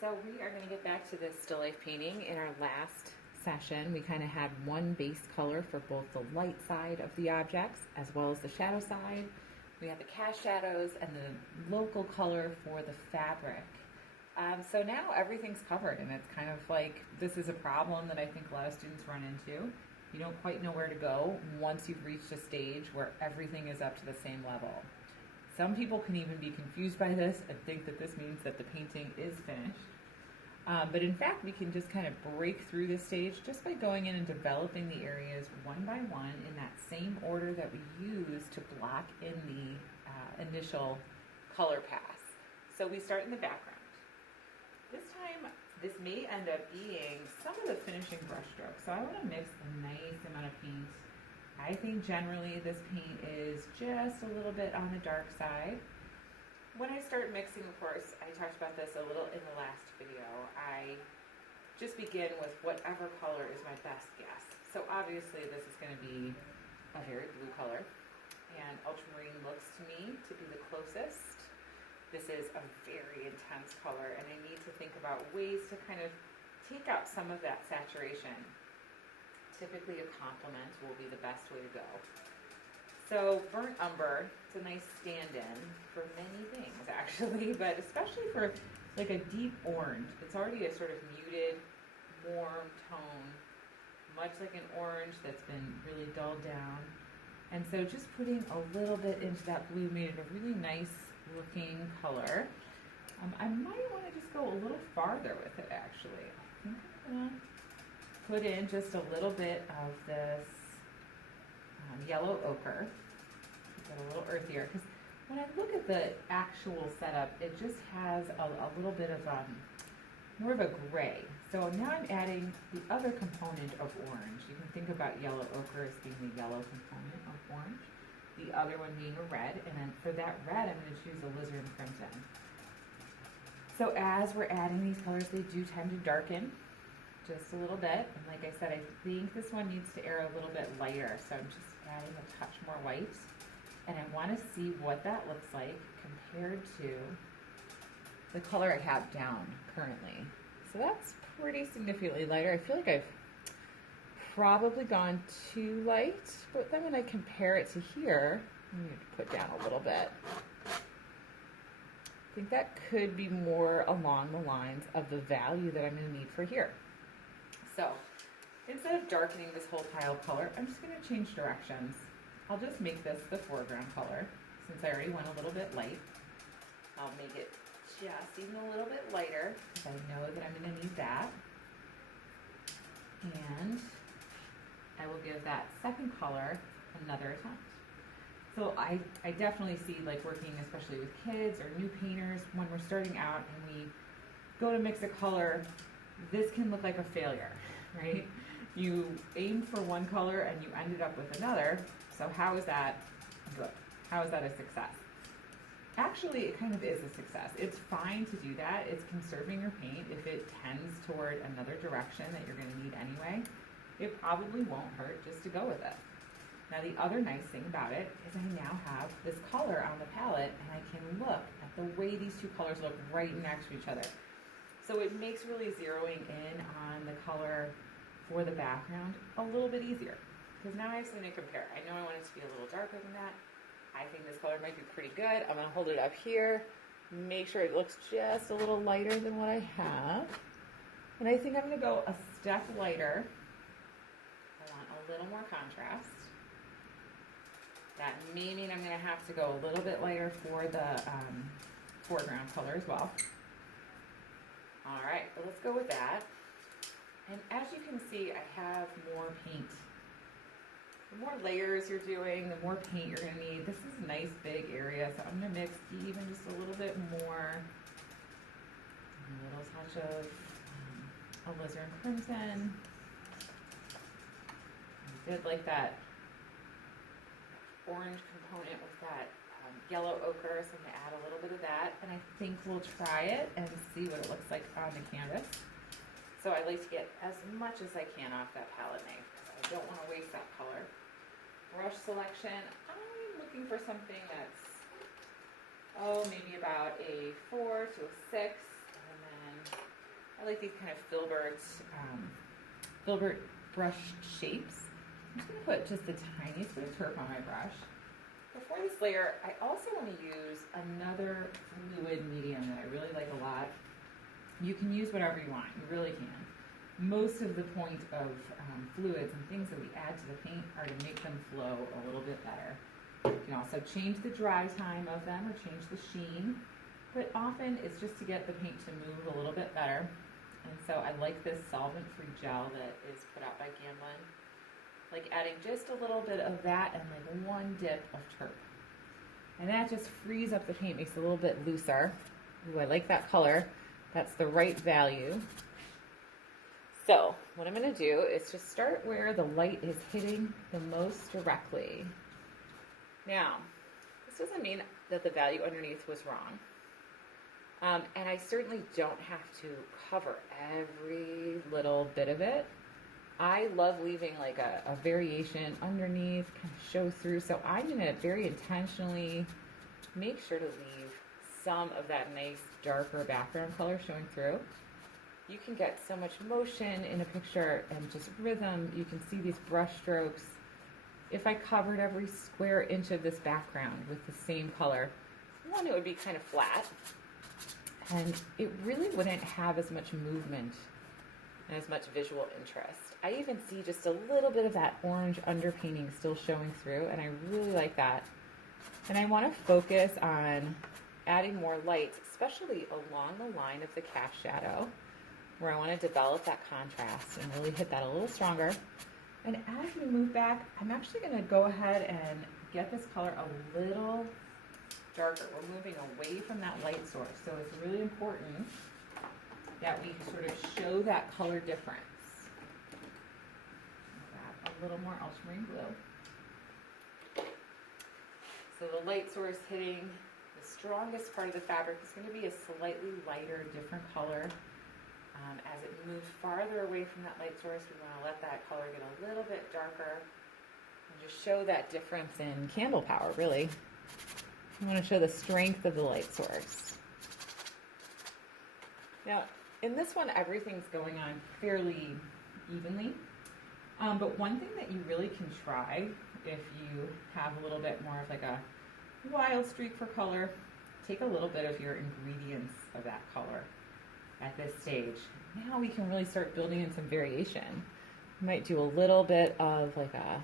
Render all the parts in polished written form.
So we are going to get back to this still life painting. In our last session, we kind of had one base color for both the light side of the objects as well as the shadow side. We had the cast shadows and the local color for the fabric. So now everything's covered, and it's kind of like, this is a problem that I think a lot of students run into. You don't quite know where to go once you've reached a stage where everything is up to the same level. Some people can even be confused by this and think that this means that the painting is finished. But in fact, we can just kind of break through this stage just by going in and developing the areas one by one in that same order that we use to block in the initial color pass. So we start in the background. This time, this may end up being some of the finishing brush strokes. So I want to mix a nice amount of paint. I think generally this paint is just a little bit on the dark side. When I start mixing, of course, I talked about this a little in the last video, I just begin with whatever color is my best guess. So obviously this is going to be a very blue color, and ultramarine looks to me to be the closest. This is a very intense color, and I need to think about ways to kind of take out some of that saturation. Typically a complement will be the best way to go. So burnt umber, it's a nice stand-in for many things actually, but especially for like a deep orange. It's already a sort of muted, warm tone, much like an orange that's been really dulled down. And so just putting a little bit into that blue made it a really nice looking color. I might want to just go a little farther with it actually. I think I'm going to put in just a little bit of this yellow ochre. Get a little earthier, because when I look at the actual setup, it just has a little bit of more of a gray. So now I'm adding the other component of orange. You can think about yellow ochre as being the yellow component of orange, the other one being a red, and then for that red I'm going to choose alizarin crimson. So as we're adding these colors, they do tend to darken just a little bit, and like I said, I think this one needs to air a little bit lighter, so I'm just adding a touch more white, and I want to see what that looks like compared to the color I have down currently. So that's pretty significantly lighter. I feel like I've probably gone too light, but then when I compare it to here, I need to put down a little bit. I think that could be more along the lines of the value that I'm going to need for here. So instead of darkening this whole pile of color, I'm just going to change directions. I'll just make this the foreground color. Since I already went a little bit light, I'll make it just even a little bit lighter, because I know that I'm going to need that. And I will give that second color another attempt. So I definitely see, like, working especially with kids or new painters, when we're starting out and we go to mix a color, this can look like a failure, right? You aimed for one color and you ended up with another, so how is that good? How is that a success? Actually, it kind of is a success. It's fine to do that. It's conserving your paint. If it tends toward another direction that you're going to need anyway, it probably won't hurt just to go with it. Now, the other nice thing about it is I now have this color on the palette, and I can look at the way these two colors look right next to each other. So it makes really zeroing in on the color for the background a little bit easier, because now I have something to compare. I know I want it to be a little darker than that. I think this color might be pretty good. I'm going to hold it up here, make sure it looks just a little lighter than what I have. And I think I'm going to go a step lighter. I want a little more contrast. That may mean I'm going to have to go a little bit lighter for the foreground color as well. All right, well, let's go with that. And as you can see, I have more paint. The more layers you're doing, the more paint you're going to need. This is a nice big area, so I'm going to mix even just a little bit more. A little touch of alizarin crimson. I did like that orange component with that yellow ochre, so I'm going to add a little bit of that, and I think we'll try it and see what it looks like on the canvas. So I like to get as much as I can off that palette knife, because I don't want to waste that color. Brush selection, I'm looking for something that's, maybe about a 4 to a 6, and then I like these kind of filbert brush shapes. I'm just going to put just the tiniest bit of turf on my brush. Before this layer, I also want to use another fluid medium that I really like a lot. You can use whatever you want, you really can. Most of the point of fluids and things that we add to the paint are to make them flow a little bit better. You can also change the dry time of them or change the sheen, but often it's just to get the paint to move a little bit better. And so I like this solvent-free gel that is put out by Gamblin. Like adding just a little bit of that and like one dip of turp. And that just frees up the paint, makes it a little bit looser. Ooh, I like that color. That's the right value. So what I'm going to do is just start where the light is hitting the most directly. Now, this doesn't mean that the value underneath was wrong. And I certainly don't have to cover every little bit of it. I love leaving like a variation underneath, kind of show through. So I'm going to very intentionally make sure to leave some of that nice darker background color showing through. You can get so much motion in a picture and just rhythm. You can see these brush strokes. If I covered every square inch of this background with the same color, one, it would be kind of flat. And it really wouldn't have as much movement and as much visual interest. I even see just a little bit of that orange underpainting still showing through, and I really like that. And I want to focus on adding more light, especially along the line of the cast shadow, where I want to develop that contrast and really hit that a little stronger. And as we move back, I'm actually going to go ahead and get this color a little darker. We're moving away from that light source, so it's really important that we sort of show that color difference. Grab a little more ultramarine blue. So the light source hitting the strongest part of the fabric is going to be a slightly lighter, different color. As it moves farther away from that light source, we want to let that color get a little bit darker and just show that difference in candle power, really. We want to show the strength of the light source. Now, in this one, everything's going on fairly evenly, but one thing that you really can try if you have a little bit more of like a wild streak for color, take a little bit of your ingredients of that color at this stage. Now we can really start building in some variation. You might do a little bit of like a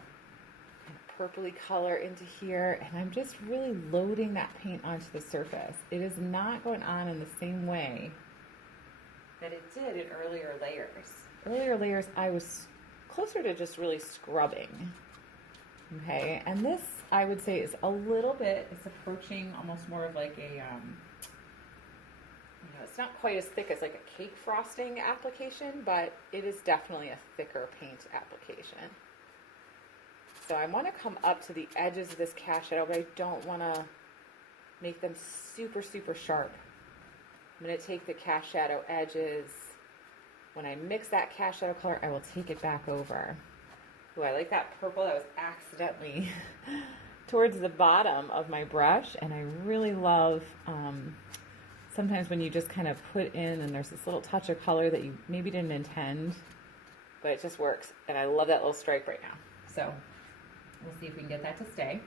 purpley color into here, and I'm just really loading that paint onto the surface. It is not going on in the same way that it did in earlier layers. Earlier layers, I was closer to just really scrubbing. Okay, and this, I would say, is a little bit, it's approaching almost more of like a, it's not quite as thick as like a cake frosting application, but it is definitely a thicker paint application. So I want to come up to the edges of this cast shadow, but I don't want to make them super, super sharp. I'm going to take the cast shadow edges. When I mix that cast shadow color, I will take it back over. Ooh, I like that purple that was accidentally towards the bottom of my brush, and I really love sometimes when you just kind of put in and there's this little touch of color that you maybe didn't intend, but it just works, and I love that little stripe right now. So we'll see if we can get that to stay.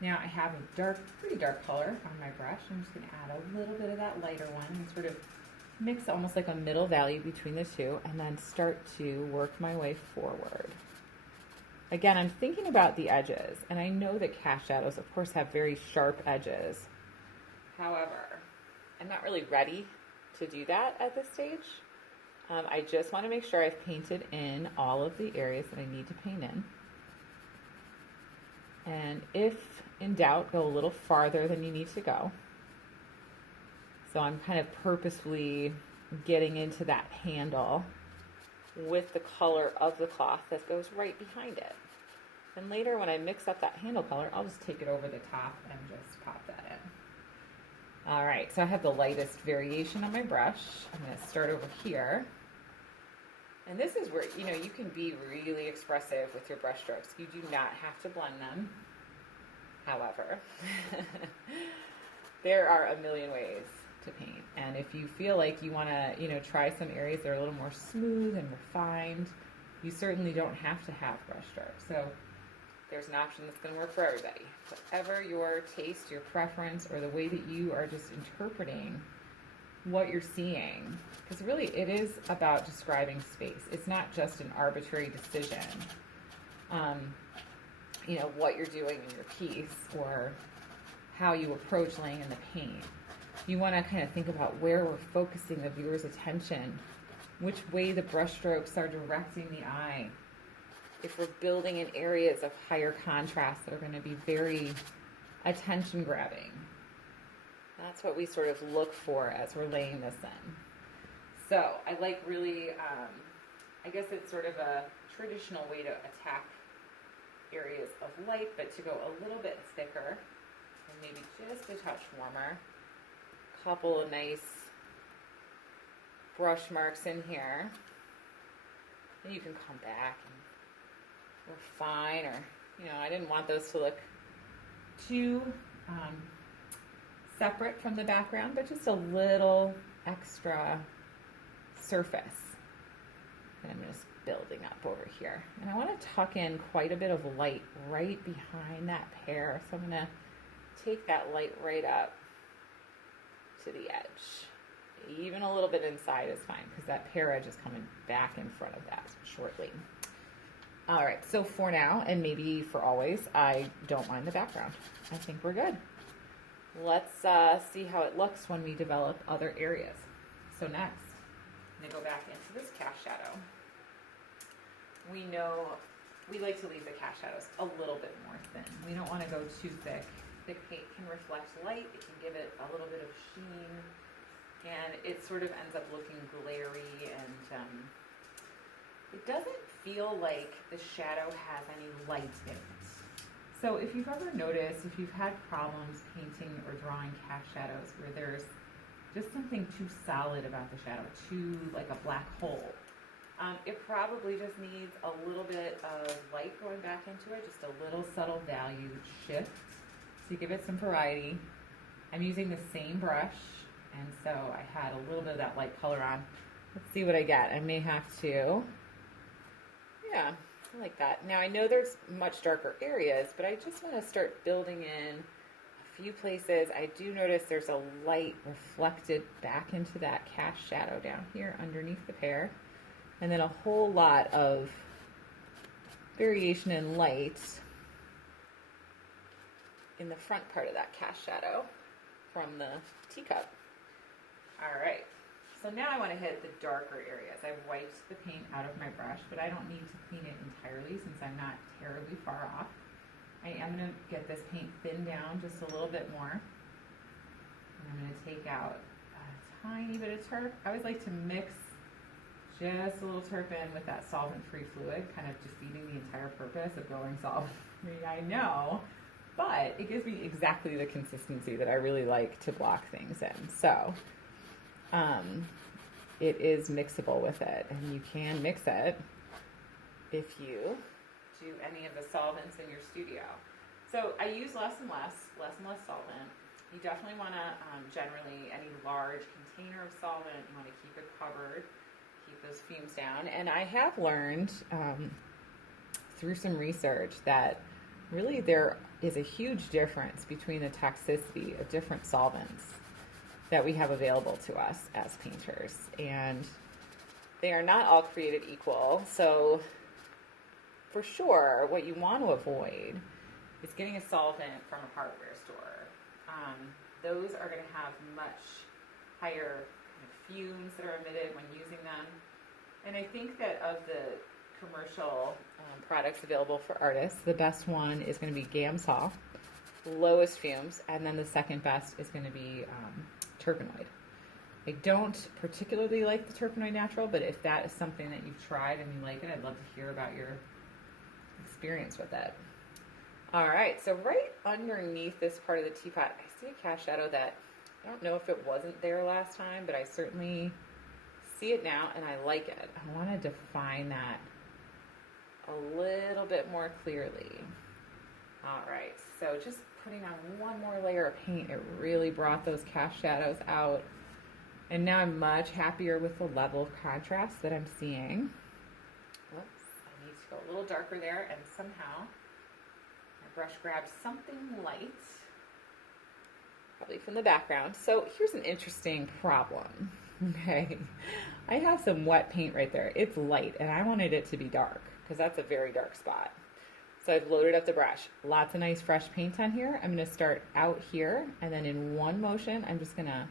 Now I have a pretty dark color on my brush. I'm just going to add a little bit of that lighter one and sort of mix almost like a middle value between the two, and then start to work my way forward. Again, I'm thinking about the edges, and I know that cast shadows, of course, have very sharp edges. However, I'm not really ready to do that at this stage. I just want to make sure I've painted in all of the areas that I need to paint in. And if in doubt, go a little farther than you need to go. So I'm kind of purposefully getting into that handle with the color of the cloth that goes right behind it. And later when I mix up that handle color, I'll just take it over the top and just pop that in. All right, so I have the lightest variation on my brush. I'm going to start over here. And this is where, you can be really expressive with your brush strokes. You do not have to blend them. However, there are a million ways to paint. And if you feel like you want to, try some areas that are a little more smooth and refined, you certainly don't have to have brush strokes. So there's an option that's going to work for everybody. Whatever your taste, your preference, or the way that you are just interpreting what you're seeing. Because really it is about describing space. It's not just an arbitrary decision, what you're doing in your piece or how you approach laying in the paint. You want to kind of think about where we're focusing the viewer's attention, which way the brushstrokes are directing the eye. If we're building in areas of higher contrast that are going to be very attention grabbing. That's what we sort of look for as we're laying this in. So I like really, I guess it's sort of a traditional way to attack areas of light, but to go a little bit thicker and maybe just a touch warmer. Couple of nice brush marks in here. Then you can come back and refine, or, I didn't want those to look too separate from the background, but just a little extra surface. And I'm just building up over here. And I want to tuck in quite a bit of light right behind that pear. So I'm going to take that light right up to the edge. Even a little bit inside is fine, because that pear edge is coming back in front of that shortly. All right, so for now, and maybe for always, I don't mind the background. I think we're good. Let's see how it looks when we develop other areas. So next, I'm going to go back into this cast shadow. We know we like to leave the cast shadows a little bit more thin. We don't want to go too thick. Thick paint can reflect light. It can give it a little bit of sheen, and it sort of ends up looking glary, and it doesn't feel like the shadow has any light in it. So if you've ever noticed, if you've had problems painting or drawing cast shadows where there's just something too solid about the shadow, too like a black hole, it probably just needs a little bit of light going back into it, just a little subtle value shift to give it some variety. I'm using the same brush, and so I had a little bit of that light color on. Let's see what I get. I may have to, yeah, I like that. Now I know there's much darker areas, but I just want to start building in a few places. I do notice there's a light reflected back into that cast shadow down here underneath the pear, and then a whole lot of variation in light in the front part of that cast shadow from the teacup. All right. So now I want to hit the darker areas. I've wiped the paint out of my brush, but I don't need to clean it entirely since I'm not terribly far off. I am going to get this paint thinned down just a little bit more. And I'm going to take out a tiny bit of turp. I always like to mix just a little turp in with that solvent-free fluid, kind of defeating the entire purpose of going solvent-free, I know, but it gives me exactly the consistency that I really like to block things in. So it is mixable with it, and you can mix it if you do any of the solvents in your studio. So I use less and less solvent. You definitely want to, generally, any large container of solvent, you want to keep it covered, keep those fumes down. And I have learned through some research that really there is a huge difference between the toxicity of different solvents that we have available to us as painters, and they are not all created equal. So for sure, what you want to avoid is getting a solvent from a hardware store. Those are going to have much higher kind of fumes that are emitted when using them. And I think that of the commercial products available for artists, the best one is going to be Gamsol, lowest fumes, and then the second best is going to be Terpenoid. I don't particularly like the Terpenoid Natural, but if that is something that you've tried and you like it, I'd love to hear about your experience with it. All right, so right underneath this part of the teapot, I see a cast shadow that I don't know if it wasn't there last time, but I certainly see it now, and I like it. I want to define that a little bit more clearly. All right, so just putting on one more layer of paint, it really brought those cast shadows out. And now I'm much happier with the level of contrast that I'm seeing. Whoops, I need to go a little darker there, and somehow my brush grabbed something light, probably from the background. So here's an interesting problem. Okay, I have some wet paint right there. It's light, and I wanted it to be dark because that's a very dark spot. So I've loaded up the brush. Lots of nice fresh paint on here. I'm going to start out here, and then in one motion, I'm just going to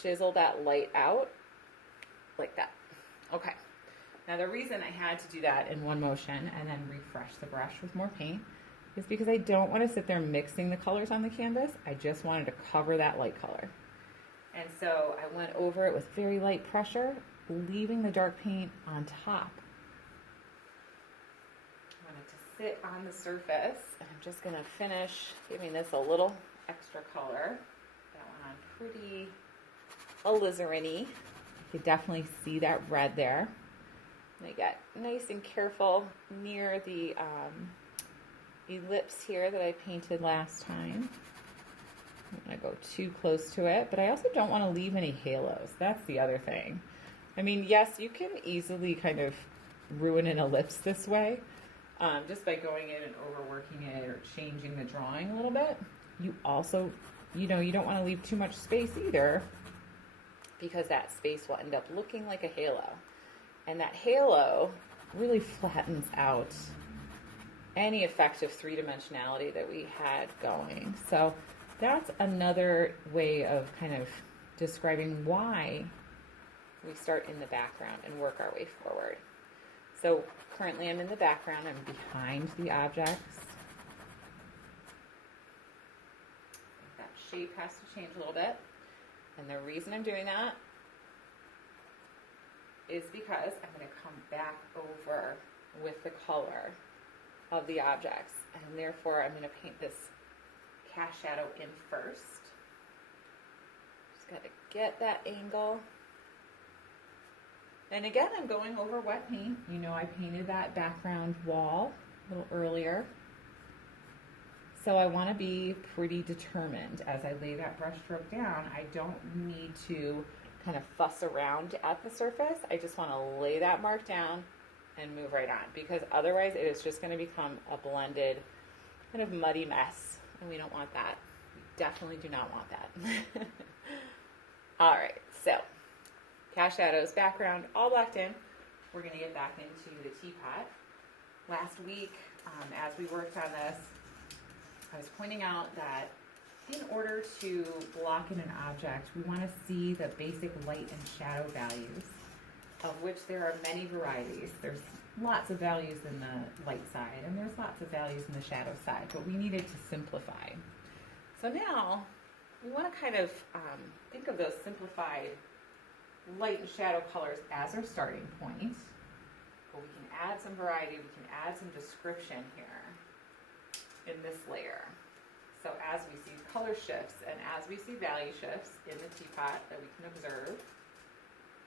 chisel that light out like that. Okay. Now the reason I had to do that in one motion and then refresh the brush with more paint is because I don't want to sit there mixing the colors on the canvas. I just wanted to cover that light color. And so I went over it with very light pressure, leaving the dark paint on top. I want it to sit on the surface, and I'm just going to finish giving this a little extra color. That went on pretty alizarin-y. You can definitely see that red there. And I get nice and careful near the ellipse here that I painted last time. I'm going to go too close to it, but I also don't want to leave any halos. That's the other thing. I mean, yes, you can easily kind of ruin an ellipse this way, just by going in and overworking it or changing the drawing a little bit. You also, you don't want to leave too much space either, because that space will end up looking like a halo. And that halo really flattens out any effect of three-dimensionality that we had going. So that's another way of kind of describing why we start in the background and work our way forward. So currently I'm in the background, I'm behind the objects. That shape has to change a little bit. And the reason I'm doing that is because I'm going to come back over with the color of the objects. And therefore I'm going to paint this cast shadow in first. Just got to get that angle. And again, I'm going over wet paint. You know, I painted that background wall a little earlier. So I want to be pretty determined as I lay that brush stroke down. I don't need to kind of fuss around at the surface. I just want to lay that mark down and move right on, because otherwise it is just going to become a blended kind of muddy mess, and we don't want that. We definitely do not want that. All right, so cast shadows, background, all blacked in. We're going to get back into the teapot. Last week, as we worked on this, I was pointing out that in order to block in an object, we want to see the basic light and shadow values, of which there are many varieties. There's lots of values in the light side, and there's lots of values in the shadow side, but we needed to simplify. So now we want to kind of think of those simplified light and shadow colors as our starting point, but we can add some variety, we can add some description here in this layer. So as we see color shifts and as we see value shifts in the teapot that we can observe,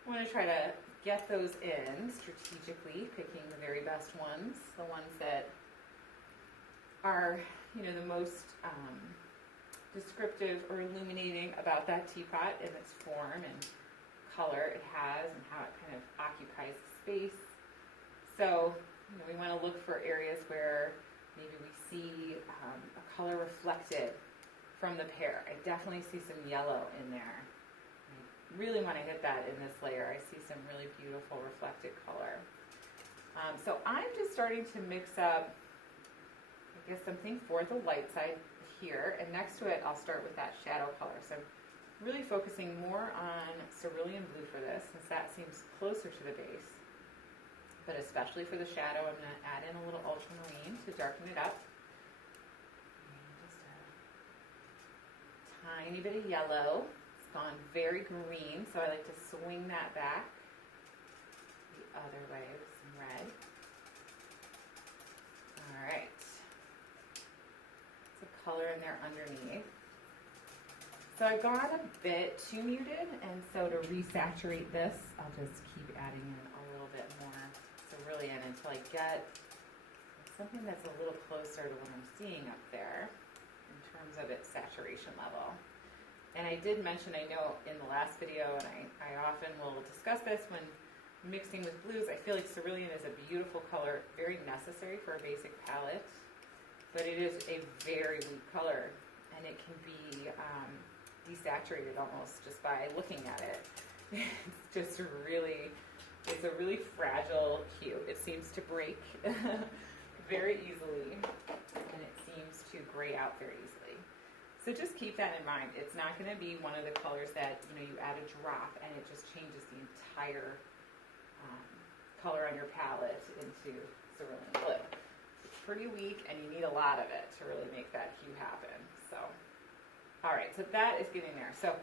I want to try to get those in strategically, picking the very best ones, the ones that are, the most descriptive or illuminating about that teapot in its form and color it has and how it kind of occupies space. So, we want to look for areas where maybe we see a color reflected from the pear. I definitely see some yellow in there. I really want to hit that in this layer. I see some really beautiful reflected color. So I'm just starting to mix up, I guess, something for the light side here. And next to it, I'll start with that shadow color. So I'm really focusing more on cerulean blue for this, since that seems closer to the base. But especially for the shadow, I'm going to add in a little ultramarine to darken it up. And just a tiny bit of yellow. It's gone very green, so I like to swing that back the other way with some red. All right. Some color in there underneath. So I've gone a bit too muted, and so to resaturate this, I'll just keep adding in a little bit more cerulean until I get something that's a little closer to what I'm seeing up there. terms of its saturation level. And I did mention, I know in the last video, and I often will discuss this when mixing with blues, I feel like cerulean is a beautiful color, very necessary for a basic palette, but it is a very weak color, and it can be desaturated almost just by looking at it. It's just really, it's a really fragile hue. It seems to break very easily, and it seems to gray out very easily. So just keep that in mind. It's not going to be one of the colors that, you add a drop and it just changes the entire color on your palette into cerulean blue. It's pretty weak and you need a lot of it to really make that hue happen. So, all right, so that is getting there. So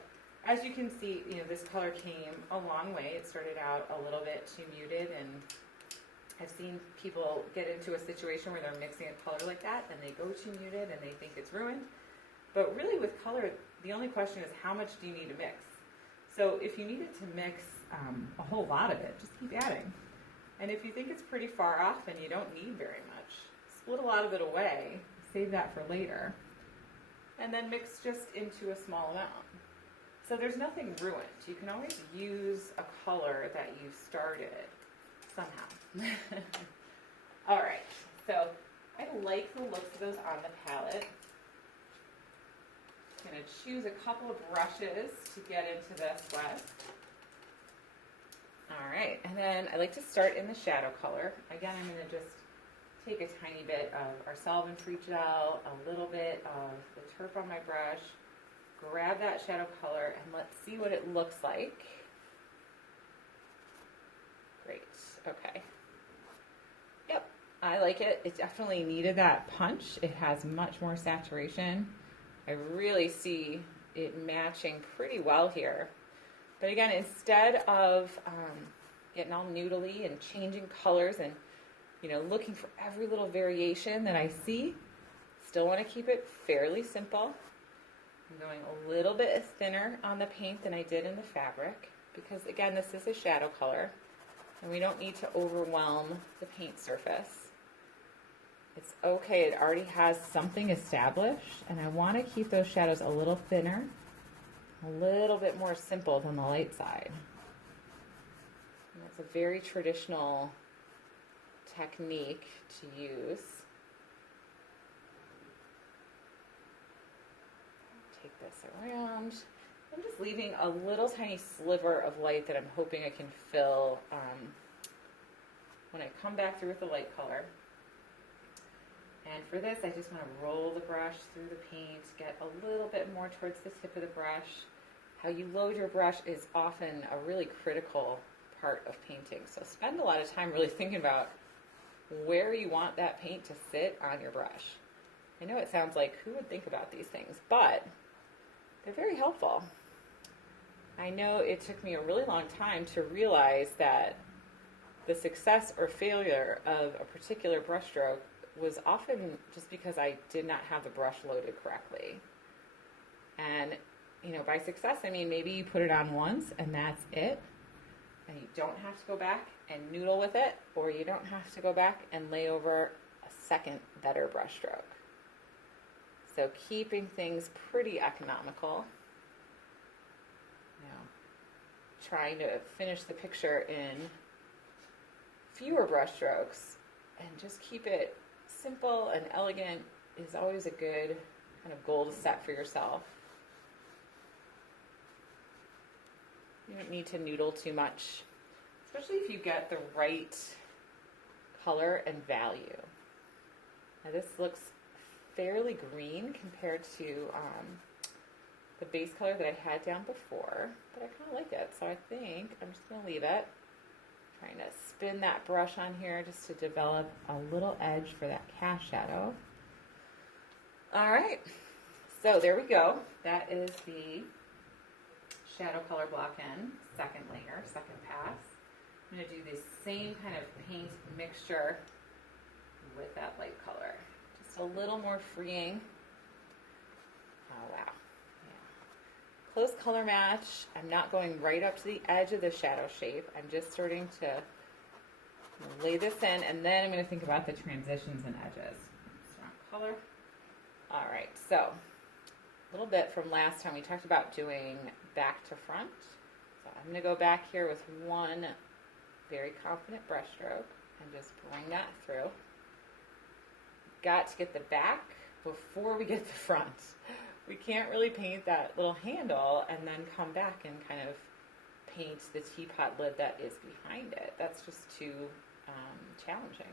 as you can see, this color came a long way. It started out a little bit too muted, and I've seen people get into a situation where they're mixing a color like that and they go too muted and they think it's ruined. But really with color, the only question is how much do you need to mix? So if you needed to mix a whole lot of it, just keep adding. And if you think it's pretty far off and you don't need very much, split a lot of it away, save that for later, and then mix just into a small amount. So there's nothing ruined. You can always use a color that you started somehow. All right, so I like the looks of those on the palette. I'm going to choose a couple of brushes to get into this with. All right, and then I like to start in the shadow color. Again, I'm going to just take a tiny bit of our solvent-free gel, a little bit of the turp on my brush, grab that shadow color, and let's see what it looks like. Great, okay. Yep, I like it. It definitely needed that punch. It has much more saturation. I really see it matching pretty well here. But again, instead of getting all noodly and changing colors and looking for every little variation that I see, still want to keep it fairly simple. I'm going a little bit thinner on the paint than I did in the fabric because, again, this is a shadow color and we don't need to overwhelm the paint surface. It's okay, it already has something established, and I want to keep those shadows a little thinner, a little bit more simple than the light side. And that's a very traditional technique to use. Take this around. I'm just leaving a little tiny sliver of light that I'm hoping I can fill when I come back through with the light color. And for this, I just want to roll the brush through the paint, get a little bit more towards the tip of the brush. How you load your brush is often a really critical part of painting. So spend a lot of time really thinking about where you want that paint to sit on your brush. I know it sounds like who would think about these things, but they're very helpful. I know it took me a really long time to realize that the success or failure of a particular brushstroke was often just because I did not have the brush loaded correctly. And, by success, I mean maybe you put it on once and that's it, and you don't have to go back and noodle with it, or you don't have to go back and lay over a second better brushstroke. So keeping things pretty economical. Trying to finish the picture in fewer brushstrokes and just keep it simple and elegant is always a good kind of goal to set for yourself. You don't need to noodle too much, especially if you get the right color and value. Now this looks fairly green compared to the base color that I had down before, but I kind of like it, so I think I'm just going to leave it. Trying to spin that brush on here just to develop a little edge for that cast shadow. All right, so there we go. That is the shadow color block in, second layer, second pass. I'm going to do the same kind of paint mixture with that light color. Just a little more freeing. Oh, wow. Close color match. I'm not going right up to the edge of the shadow shape. I'm just starting to lay this in, and then I'm going to think about the transitions and edges. Strong color. All right, so a little bit from last time. We talked about doing back to front. So I'm going to go back here with one very confident brush stroke and just bring that through. Got to get the back before we get the front. We can't really paint that little handle and then come back and kind of paint the teapot lid that is behind it. That's just too challenging.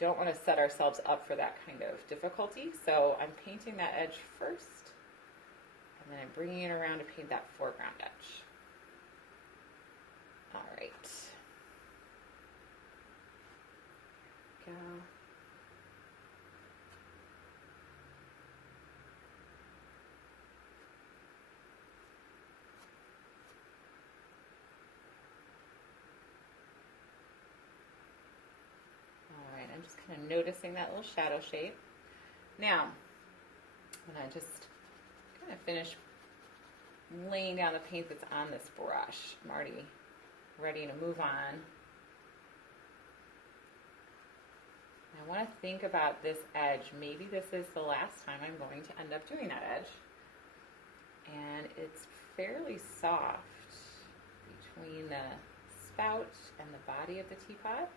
Don't want to set ourselves up for that kind of difficulty, so I'm painting that edge first, and then I'm bringing it around to paint that foreground edge. All right. Go. I'm just kind of noticing that little shadow shape. Now, I'm going to just kind of finish laying down the paint that's on this brush. I'm already ready to move on. I want to think about this edge. Maybe this is the last time I'm going to end up doing that edge. And it's fairly soft between the spout and the body of the teapot.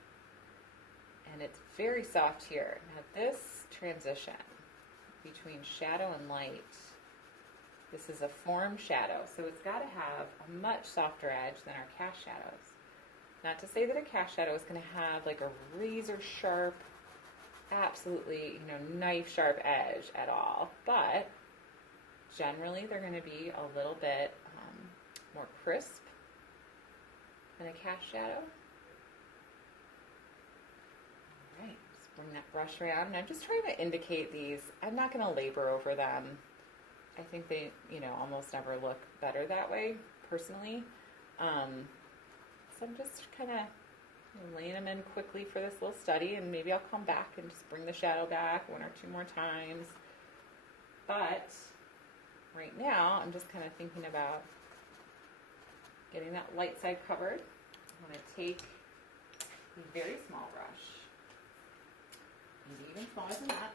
And it's very soft here. Now this transition between shadow and light, this is a form shadow, so it's got to have a much softer edge than our cast shadows. Not to say that a cast shadow is going to have like a razor sharp, absolutely, knife sharp edge at all, but generally they're going to be a little bit more crisp than a cast shadow. Right, just bring that brush around, and I'm just trying to indicate these. I'm not going to labor over them. I think they, almost never look better that way, personally. So I'm just kind of laying them in quickly for this little study, and maybe I'll come back and just bring the shadow back one or two more times. But right now, I'm just kind of thinking about getting that light side covered. I'm going to take a very small brush. Maybe even smaller than that.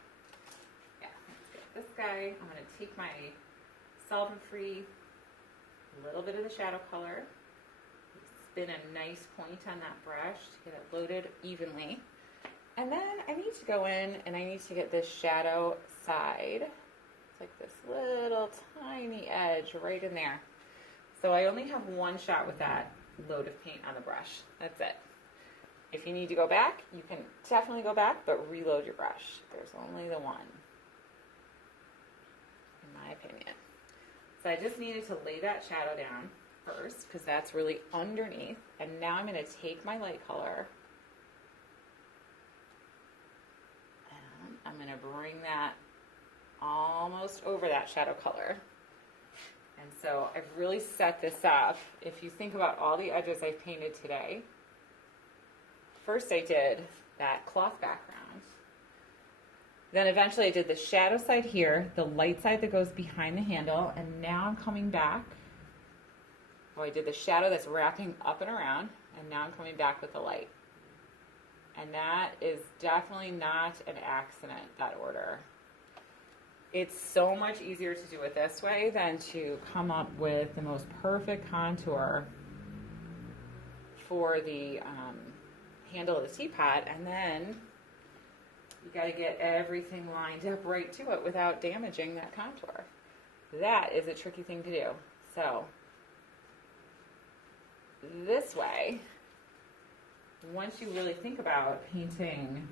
Yeah, let's get this guy. I'm going to take my solvent-free, a little bit of the shadow color, spin a nice point on that brush to get it loaded evenly. And then I need to go in and I need to get this shadow side. It's like this little tiny edge right in there. So I only have one shot with that load of paint on the brush. That's it. If you need to go back, you can definitely go back, but reload your brush. There's only the one, in my opinion. So I just needed to lay that shadow down first, because that's really underneath. And now I'm going to take my light color, and I'm going to bring that almost over that shadow color. And so I've really set this up. If you think about all the edges I've painted today, first I did that cloth background. Then eventually I did the shadow side here, the light side that goes behind the handle, and now I'm coming back. Oh, I did the shadow that's wrapping up and around, and now I'm coming back with the light. And that is definitely not an accident, that order. It's so much easier to do it this way than to come up with the most perfect contour for the handle of the teapot, and then you got to get everything lined up right to it without damaging that contour. That is a tricky thing to do. So this way, once you really think about painting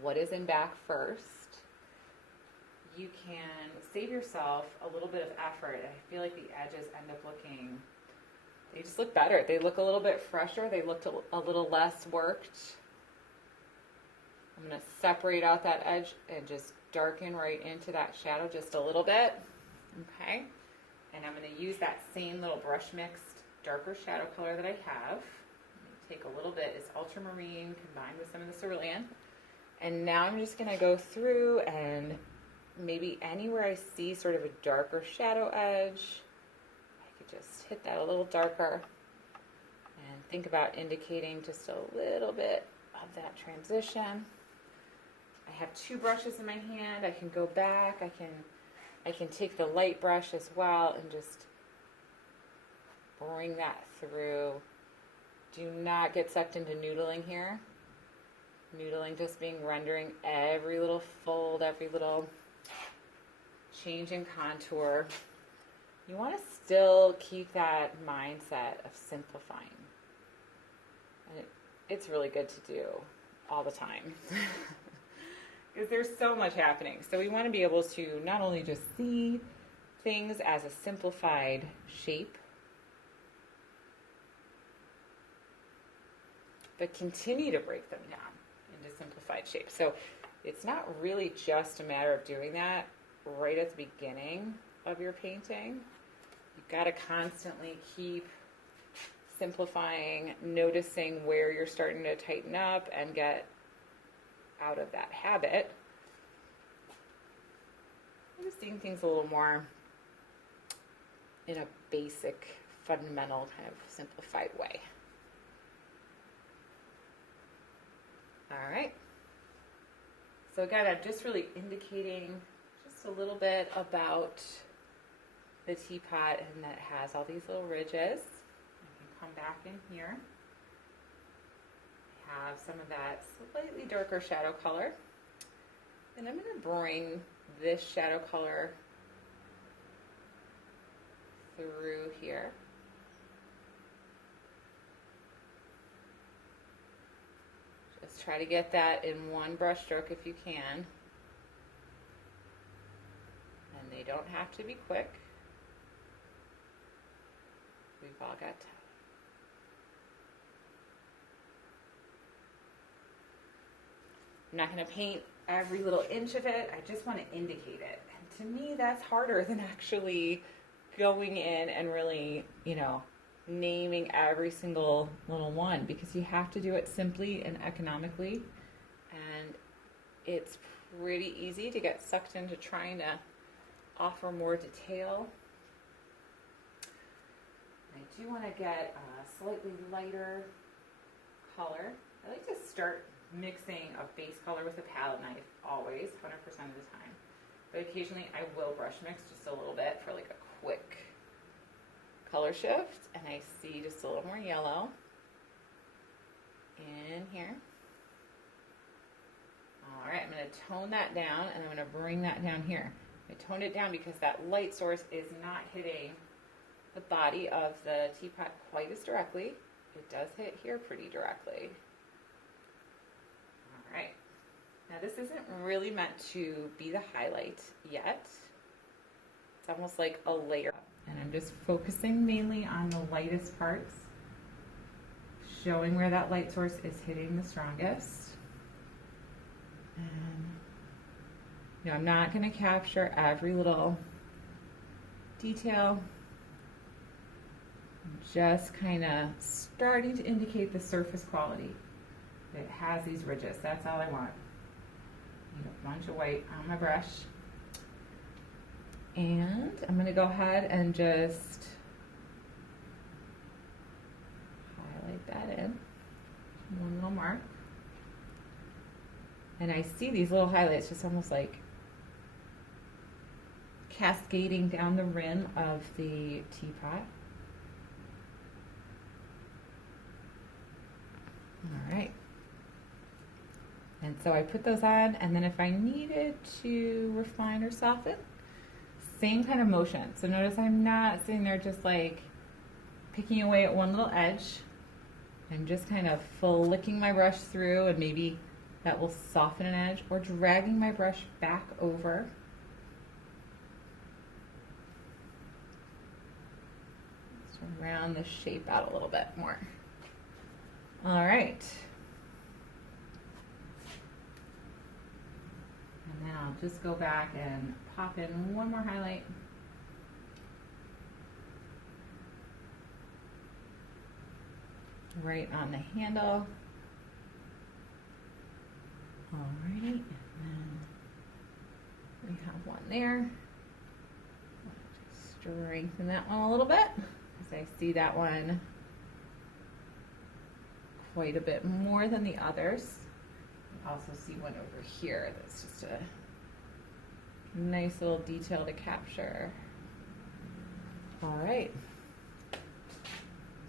what is in back first, you can save yourself a little bit of effort. I feel like the edges end up looking, they just look better. They look a little bit fresher. They looked a little less worked. I'm going to separate out that edge and just darken right into that shadow just a little bit. Okay. And I'm going to use that same little brush mixed darker shadow color that I have. Take a little bit, it's ultramarine combined with some of the cerulean. And now I'm just going to go through and maybe anywhere I see sort of a darker shadow edge, just hit that a little darker and think about indicating just a little bit of that transition. I have two brushes in my hand. I can go back. I can I can take the light brush as well and just bring that through. Do not get sucked into noodling here. Noodling just being rendering every little fold, every little change in contour. You want to still keep that mindset of simplifying. And it's really good to do all the time. Because there's so much happening. So we want to be able to not only just see things as a simplified shape, but continue to break them down into simplified shapes. So it's not really just a matter of doing that right at the beginning of your painting. You've got to constantly keep simplifying, noticing where you're starting to tighten up and get out of that habit. I'm just seeing things a little more in a basic, fundamental, kind of simplified way. All right. So again, I'm just really indicating just a little bit about the teapot, and that it has all these little ridges. I can come back in here. I have some of that slightly darker shadow color. And I'm going to bring this shadow color through here. Just try to get that in one brush stroke if you can. And they don't have to be quick. We've all got time. I'm not going to paint every little inch of it. I just want to indicate it. And to me, that's harder than actually going in and really, naming every single little one, because you have to do it simply and economically. And it's pretty easy to get sucked into trying to offer more detail. I do want to get a slightly lighter color. I like to start mixing a base color with a palette knife always, 100% of the time. But occasionally I will brush mix just a little bit for like a quick color shift. And I see just a little more yellow in here. All right, I'm going to tone that down, and I'm going to bring that down here. I toned it down because that light source is not hitting the body of the teapot quite as directly. It does hit here pretty directly. All right. Now this isn't really meant to be the highlight yet. It's almost like a layer. And I'm just focusing mainly on the lightest parts, showing where that light source is hitting the strongest. And I'm not going to capture every little detail. I'm just kind of starting to indicate the surface quality. It has these ridges. That's all I want. Need a bunch of white on my brush. And I'm going to go ahead and just highlight that in. One little mark. And I see these little highlights just almost like cascading down the rim of the teapot. All right. And so I put those on, and then if I needed to refine or soften, same kind of motion. So notice I'm not sitting there just like picking away at one little edge. I'm just kind of flicking my brush through, and maybe that will soften an edge, or dragging my brush back over. Just round the shape out a little bit more. All right. And then I'll just go back and pop in one more highlight. Right on the handle. Alrighty, and then we have one there. Just strengthen that one a little bit, because I see that one quite a bit more than the others. I also see one over here that's just a Nice little detail to capture. All right.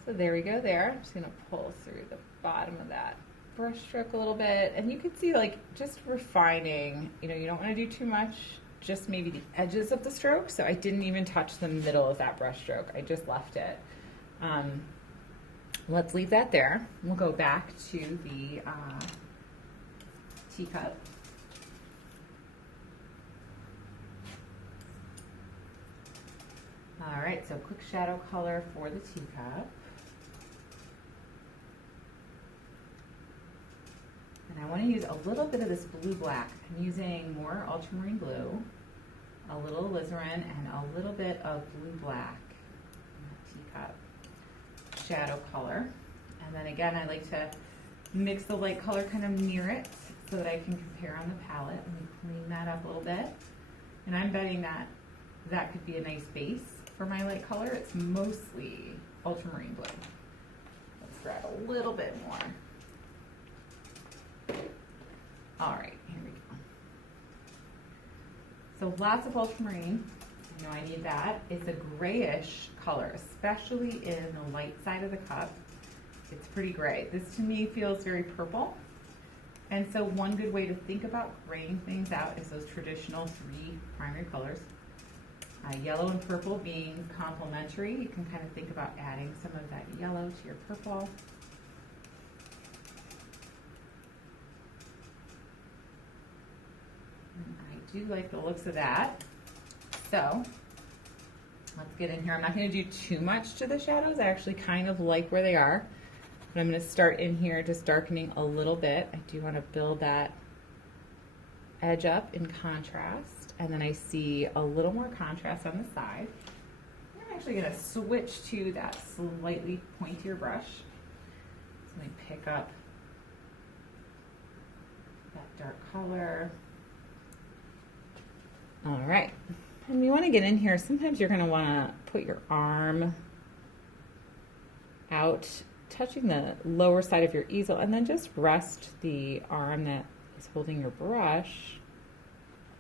So there we go there. I'm just gonna pull through the bottom of that brush stroke a little bit. And you can see like just refining, you know, you don't wanna do too much, just maybe the edges of the stroke. So I didn't even touch the middle of that brush stroke. I just left it. Let's leave that there. We'll go back to the teacup. All right, so quick shadow color for the teacup. And I want to use a little bit of this blue black. I'm using more ultramarine blue, a little alizarin, and a little bit of blue black in the teacup shadow color. And then again, I like to mix the light color kind of near it so that I can compare on the palette. Let me clean that up a little bit. And I'm betting that that could be a nice base for my light color. It's mostly ultramarine blue. Let's grab a little bit more. All right, here we go. So lots of ultramarine. You know I need that. It's a grayish color, especially in the light side of the cup. It's pretty gray. This to me feels very purple. And so one good way to think about graying things out is those traditional 3 primary colors. Yellow and purple being complementary. You can kind of think about adding some of that yellow to your purple. And I do like the looks of that. So let's get in here. I'm not going to do too much to the shadows. I actually kind of like where they are. But I'm going to start in here just darkening a little bit. I do want to build that edge up in contrast. And then I see a little more contrast on the side. I'm actually going to switch to that slightly pointier brush. So let me pick up that dark color. All right. And you want to get in here. Sometimes you're going to want to put your arm out, touching the lower side of your easel, and then just rest the arm that is holding your brush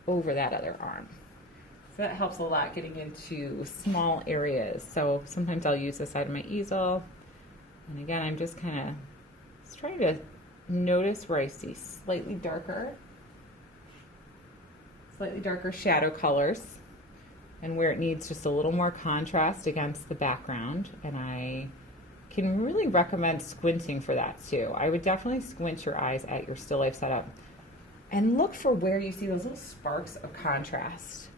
over that other arm. So that helps a lot getting into small areas. So sometimes I'll use the side of my easel. And again, I'm just kind of trying to notice where I see slightly darker shadow colors and where it needs just a little more contrast against the background. And I can really recommend squinting for that too. I would definitely squint your eyes at your still life setup and look for where you see those little sparks of contrast.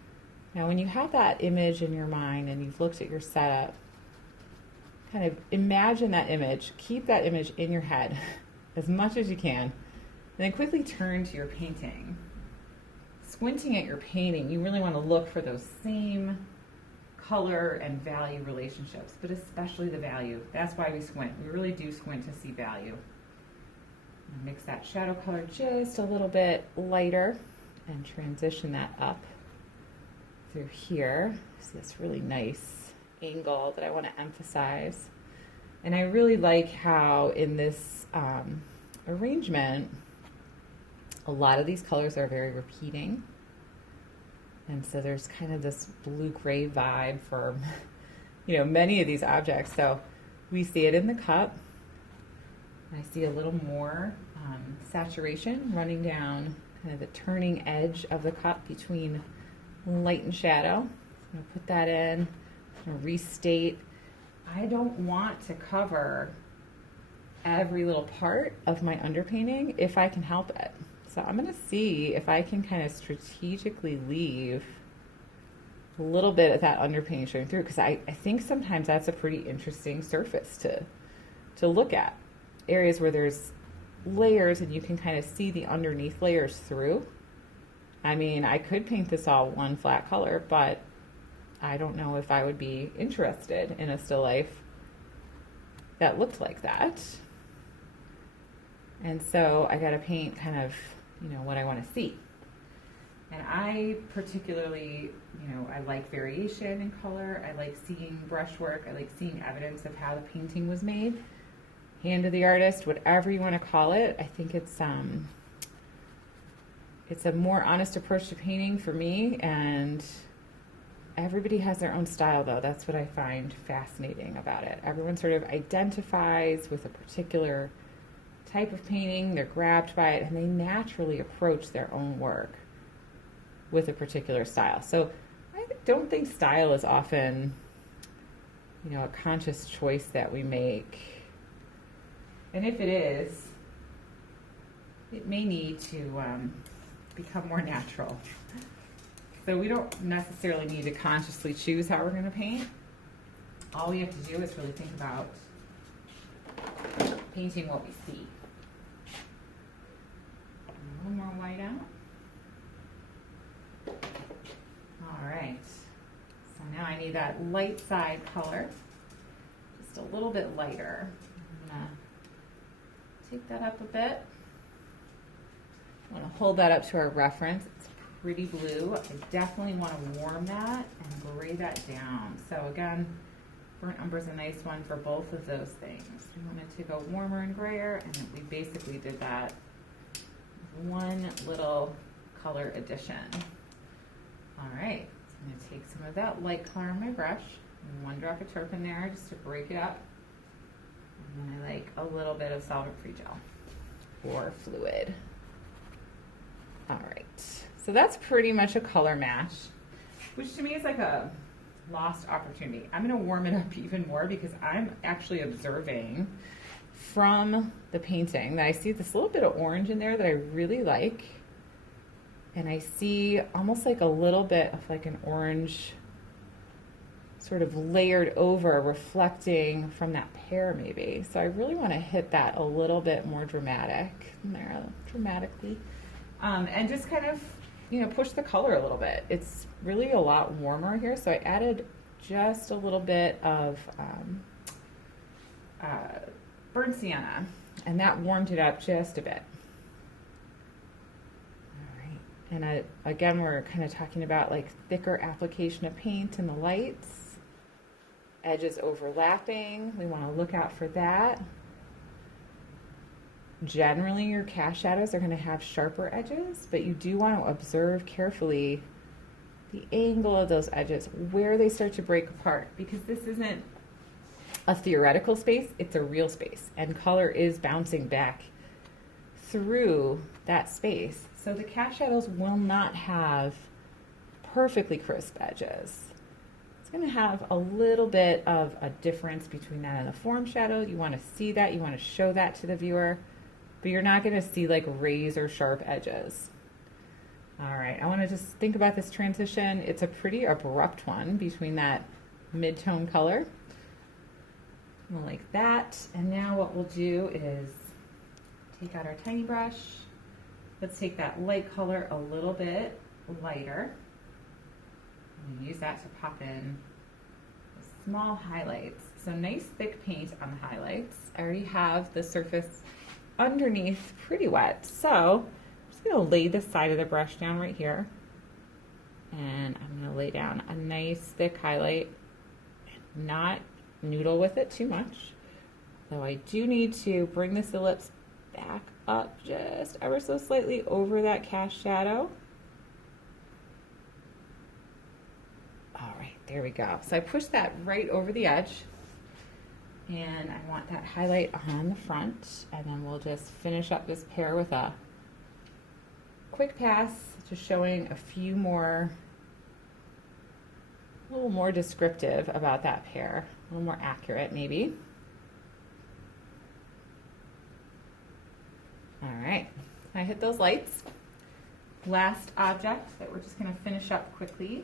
Now, when you have that image in your mind and you've looked at your setup, kind of imagine that image, keep that image in your head as much as you can, and then quickly turn to your painting. Squinting at your painting, you really want to look for those same color and value relationships, but especially the value. That's why we squint. We really do squint to see value. Mix that shadow color just a little bit lighter and transition that up through here. So this really nice angle that I want to emphasize. And I really like how in this arrangement, a lot of these colors are very repeating. And so there's kind of this blue-gray vibe for, you know, many of these objects. So we see it in the cup. I see a little more saturation running down kind of the turning edge of the cup between light and shadow. I'm going to put that in. I'm going to restate. I don't want to cover every little part of my underpainting if I can help it. So I'm going to see if I can kind of strategically leave a little bit of that underpainting showing through, because I think sometimes that's a pretty interesting surface to look at. Areas where there's layers and you can kind of see the underneath layers through. I mean, I could paint this all one flat color, but I don't know if I would be interested in a still life that looked like that. And so I got to paint kind of, you know, what I want to see. And I particularly, you know, I like variation in color. I like seeing brushwork. I like seeing evidence of how the painting was made. Hand of the artist, whatever you want to call it. I think it's it's a more honest approach to painting for me, and everybody has their own style though. That's what I find fascinating about it. Everyone sort of identifies with a particular type of painting, they're grabbed by it, and they naturally approach their own work with a particular style. So I don't think style is often, you know, a conscious choice that we make. And if it is, it may need to become more natural. So we don't necessarily need to consciously choose how we're going to paint. All we have to do is really think about painting what we see. A little more white out. All right. So now I need that light side color, just a little bit lighter. I'm going to take that up a bit. I want to hold that up to our reference. It's pretty blue. I definitely want to warm that and gray that down. So again, burnt umber is a nice one for both of those things. We wanted to go warmer and grayer, and we basically did that with one little color addition. All right, so I'm going to take some of that light color on my brush, and one drop of turpentine there just to break it up. And then I like a little bit of solvent-free gel or fluid. All right, so that's pretty much a color match, which to me is like a lost opportunity. I'm going to warm it up even more because I'm actually observing from the painting that I see this little bit of orange in there that I really like. And I see almost like a little bit of like an orange sort of layered over, reflecting from that pear maybe. So I really want to hit that a little bit more dramatically. And just kind of, you know, push the color a little bit. It's really a lot warmer here, so I added just a little bit of burnt sienna, and that warmed it up just a bit. All right, and again, we're kind of talking about like thicker application of paint in the lights, edges overlapping. We want to look out for that. Generally, your cast shadows are going to have sharper edges, but you do want to observe carefully the angle of those edges, where they start to break apart, because this isn't a theoretical space, it's a real space, and color is bouncing back through that space. So the cast shadows will not have perfectly crisp edges. It's going to have a little bit of a difference between that and the form shadow. You want to see that, you want to show that to the viewer, but you're not going to see like razor sharp edges. All right, I want to just think about this transition. It's a pretty abrupt one between that mid-tone color. Like that. And now what we'll do is take out our tiny brush. Let's take that light color a little bit lighter. And use that to pop in small highlights. So nice thick paint on the highlights. I already have the surface underneath pretty wet, so I'm just going to lay the side of the brush down right here, and I'm going to lay down a nice thick highlight, not noodle with it too much, though I do need to bring this ellipse back up just ever so slightly over that cast shadow. All right, there we go. So I pushed that right over the edge, and I want that highlight on the front, and then we'll just finish up this pear with a quick pass, just showing a few more, a little more descriptive about that pear, a little more accurate maybe. All right, I hit those lights. Last object that we're just going to finish up quickly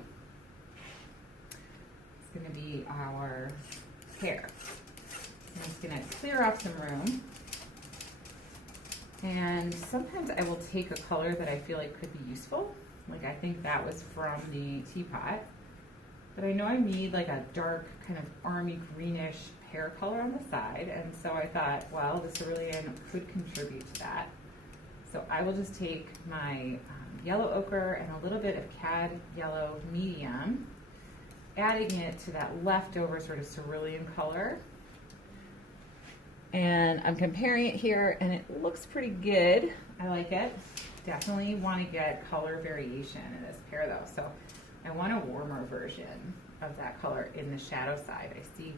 is going to be our pear. I'm just going to clear up some room, and sometimes I will take a color that I feel like could be useful, like I think that was from the teapot, but I know I need like a dark kind of army greenish pear color on the side, and so I thought, well, the cerulean could contribute to that. So I will just take my yellow ochre and a little bit of cad yellow medium, adding it to that leftover sort of cerulean color. And I'm comparing it here, and it looks pretty good. I like it. definitely want to get color variation in this pair though. So I want a warmer version of that color in the shadow side. I see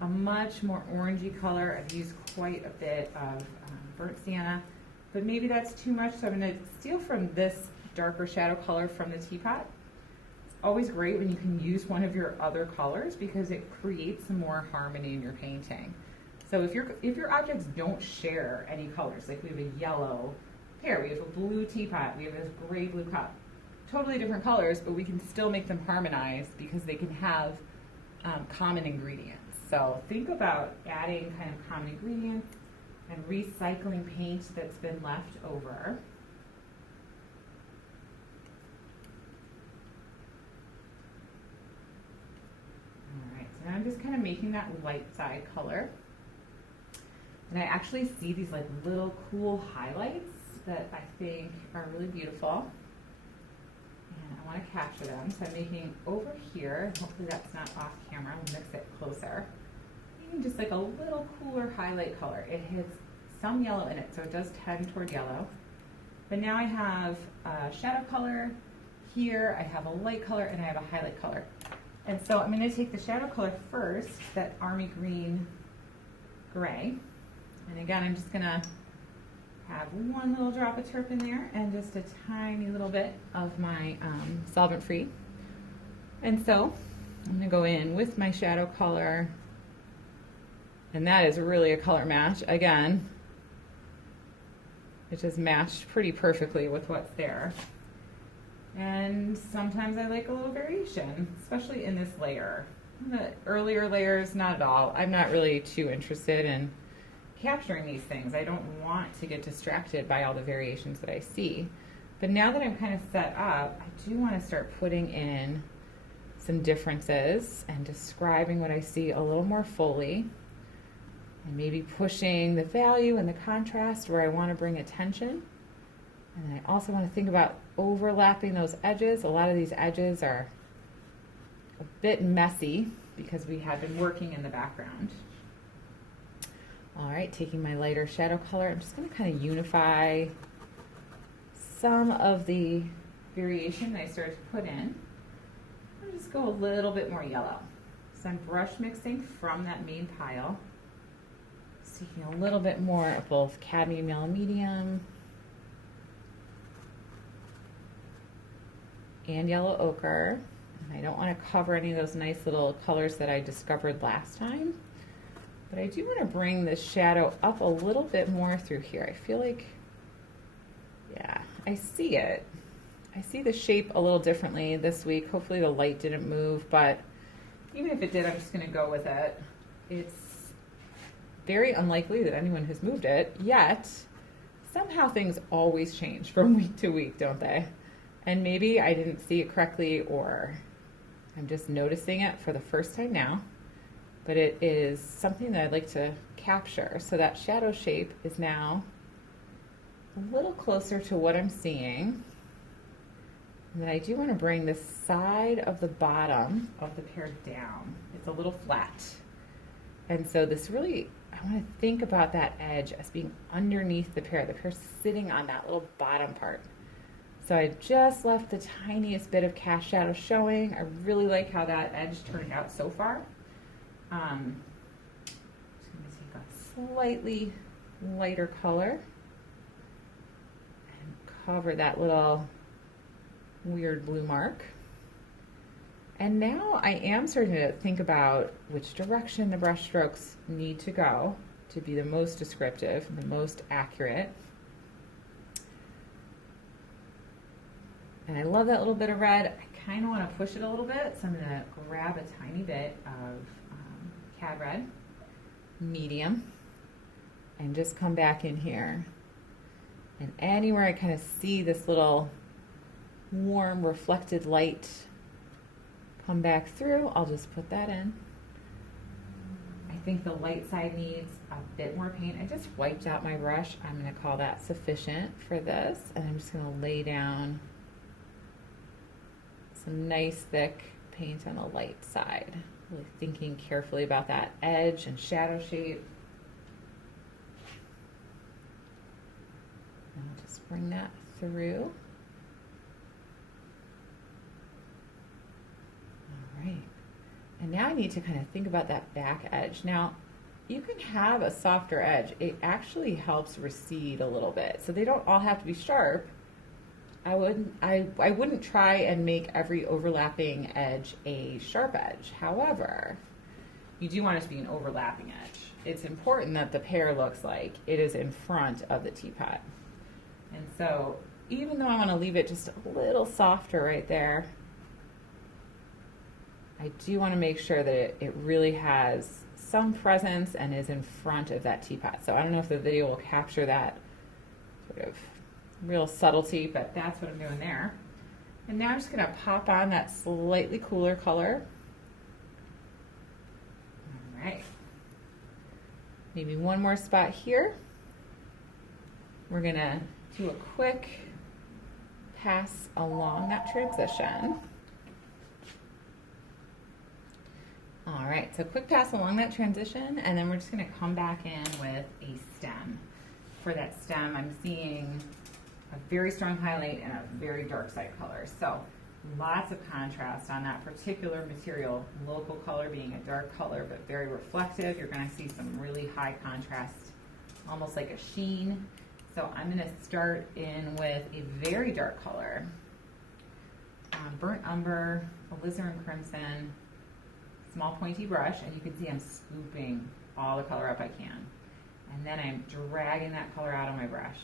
a much more orangey color. I've used quite a bit of burnt sienna, but maybe that's too much, so I'm going to steal from this darker shadow color from the teapot. It's always great when you can use one of your other colors because it creates some more harmony in your painting. So if your objects don't share any colors, like we have a yellow pear, we have a blue teapot, we have this gray blue cup, totally different colors, but we can still make them harmonize because they can have common ingredients. So think about adding kind of common ingredients and recycling paint that's been left over. All right, so now I'm just kind of making that light side color. And I actually see these like little cool highlights that I think are really beautiful. And I want to capture them. So I'm making over here, hopefully that's not off camera, I'll mix it closer. Even just like a little cooler highlight color. It has some yellow in it, so it does tend toward yellow. But now I have a shadow color here, I have a light color, and I have a highlight color. And so I'm going to take the shadow color first, that army green gray. And again, I'm just going to have one little drop of turp in there and just a tiny little bit of my solvent-free. And so I'm going to go in with my shadow color, and that is really a color match. Again, it just matched pretty perfectly with what's there. And sometimes I like a little variation, especially in this layer. The earlier layers, not at all. I'm not really too interested in capturing these things. I don't want to get distracted by all the variations that I see. But now that I'm kind of set up, I do want to start putting in some differences and describing what I see a little more fully, and maybe pushing the value and the contrast where I want to bring attention. And I also want to think about overlapping those edges. A lot of these edges are a bit messy because we have been working in the background. All right, taking my lighter shadow color, I'm just going to kind of unify some of the variation that I started to put in. I'll just go a little bit more yellow. So I'm brush mixing from that main pile, taking a little bit more of both cadmium yellow medium and yellow ochre. And I don't want to cover any of those nice little colors that I discovered last time. But I do want to bring this shadow up a little bit more through here. I feel like, yeah, I see it. I see the shape a little differently this week. Hopefully the light didn't move, but even if it did, I'm just going to go with it. It's very unlikely that anyone has moved it, yet somehow things always change from week to week, don't they? And maybe I didn't see it correctly, or I'm just noticing it for the first time now. But it is something that I'd like to capture. So that shadow shape is now a little closer to what I'm seeing. And then I do want to bring this side of the bottom of the pear down. It's a little flat. And so this really, I want to think about that edge as being underneath the pear. The pear's sitting on that little bottom part. So I just left the tiniest bit of cast shadow showing. I really like how that edge turned out so far. I'm just going to take a slightly lighter color and cover that little weird blue mark. And now I am starting to think about which direction the brush strokes need to go to be the most descriptive and the most accurate. And I love that little bit of red. I kind of want to push it a little bit, so I'm going to grab a tiny bit of Cad Red, medium, and just come back in here. And anywhere I kind of see this little warm reflected light come back through, I'll just put that in. I think the light side needs a bit more paint. I just wiped out my brush. I'm going to call that sufficient for this, and I'm just going to lay down some nice thick paint on the light side. Really thinking carefully about that edge and shadow shape. And I'll just bring that through. All right. And now I need to kind of think about that back edge. Now, you can have a softer edge. It actually helps recede a little bit. So they don't all have to be sharp. I wouldn't try and make every overlapping edge a sharp edge. However, you do want it to be an overlapping edge. It's important that the pear looks like it is in front of the teapot. And so even though I want to leave it just a little softer right there, I do want to make sure that it really has some presence and is in front of that teapot. So I don't know if the video will capture that sort of real subtlety, but that's what I'm doing there. And now I'm just going to pop on that slightly cooler color. All right. Maybe one more spot here. We're going to do a quick pass along that transition. All right, so quick pass along that transition, and then we're just going to come back in with a stem. For that stem, I'm seeing a very strong highlight and a very dark side color. So lots of contrast on that particular material. Local color being a dark color, but very reflective. You're going to see some really high contrast, almost like a sheen. So I'm going to start in with a very dark color, burnt umber, alizarin crimson, small pointy brush, and you can see I'm scooping all the color up I can. And then I'm dragging that color out on my brush.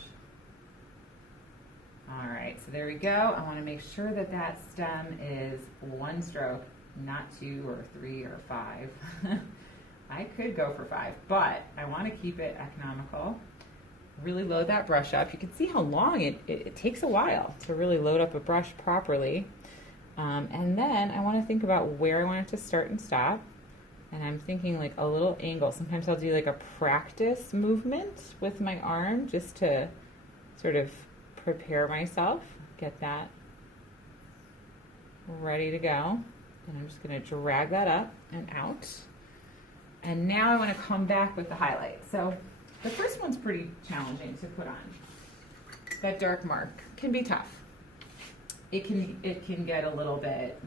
All right, so there we go. I want to make sure that that stem is one stroke, not 2 or 3 or 5. I could go for 5, but I want to keep it economical. Really load that brush up. You can see how long it takes a while to really load up a brush properly. And then I want to think about where I want it to start and stop. And I'm thinking like a little angle. Sometimes I'll do like a practice movement with my arm just to sort of prepare myself, get that ready to go. And I'm just going to drag that up and out. And now I want to come back with the highlight. So the first one's pretty challenging to put on. That dark mark can be tough. It can get a little bit,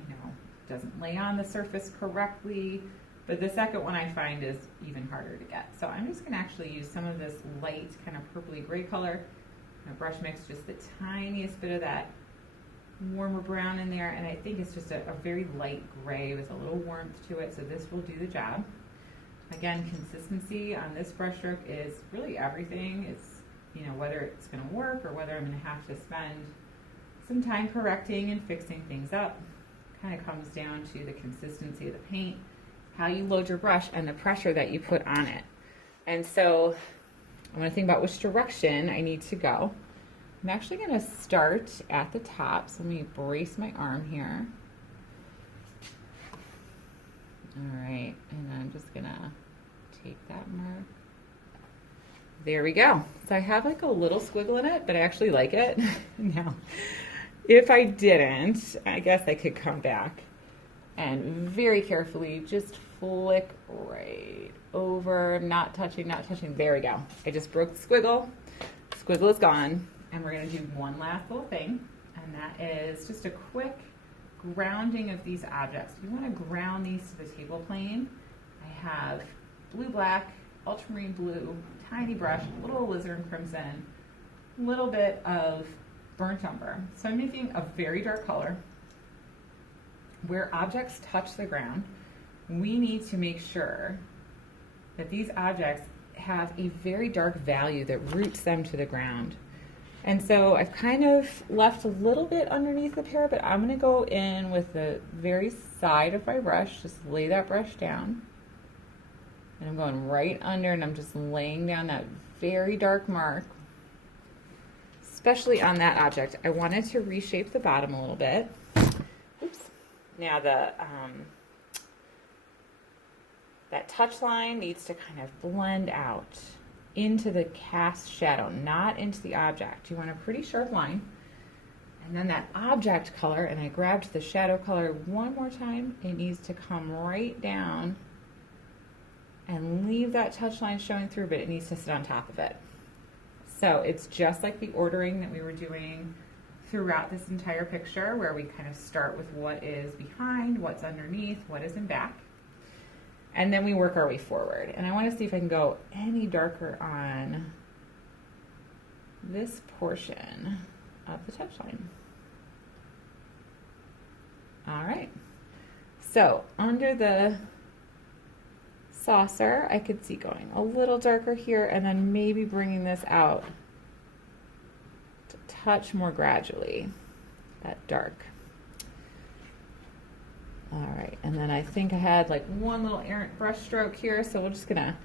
doesn't lay on the surface correctly, but the second one I find is even harder to get. So I'm just going to actually use some of this light kind of purpley gray color. I'm brush mix just the tiniest bit of that warmer brown in there, and I think it's just a very light gray with a little warmth to it, so this will do the job. Again, consistency on this brush stroke is really everything. It's, whether it's going to work or whether I'm going to have to spend some time correcting and fixing things up. Kind of comes down to the consistency of the paint, how you load your brush, and the pressure that you put on it. And so I want to think about which direction I need to go. I'm actually going to start at the top, so let me brace my arm here. All right, and I'm just going to take that mark. There we go. So I have like a little squiggle in it, but I actually like it. Now, if I didn't, I guess I could come back and very carefully just flick right over, not touching. There we go. I just broke the squiggle. Squiggle is gone. And we're going to do one last little thing, and that is just a quick grounding of these objects. We want to ground these to the table plane. I have blue, black, ultramarine blue, tiny brush, a little alizarin crimson, a little bit of burnt umber. So I'm making a very dark color. Where objects touch the ground, we need to make sure that these objects have a very dark value that roots them to the ground. And so I've kind of left a little bit underneath the pear, but I'm going to go in with the very side of my brush, just lay that brush down. And I'm going right under, and I'm just laying down that very dark mark, especially on that object. I wanted to reshape the bottom a little bit. Oops. Now that touch line needs to kind of blend out into the cast shadow, not into the object. You want a pretty sharp line. And then that object color, and I grabbed the shadow color one more time, it needs to come right down and leave that touch line showing through, but it needs to sit on top of it. So it's just like the ordering that we were doing throughout this entire picture, where we kind of start with what is behind, what's underneath, what is in back. And then we work our way forward. And I want to see if I can go any darker on this portion of the touchline. All right. So under the saucer, I could see going a little darker here and then maybe bringing this out to touch more gradually, that dark. All right, and then I think I had like one little errant brush stroke here, so we're just gonna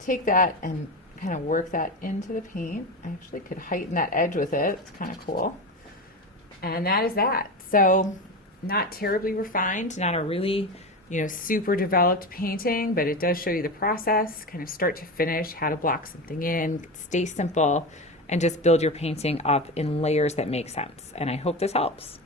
take that and kind of work that into the paint. I actually could heighten that edge with it. It's kind of cool. And that is that. So not terribly refined, not a really, super developed painting, but it does show you the process, kind of start to finish, how to block something in, stay simple, and just build your painting up in layers that make sense. And I hope this helps.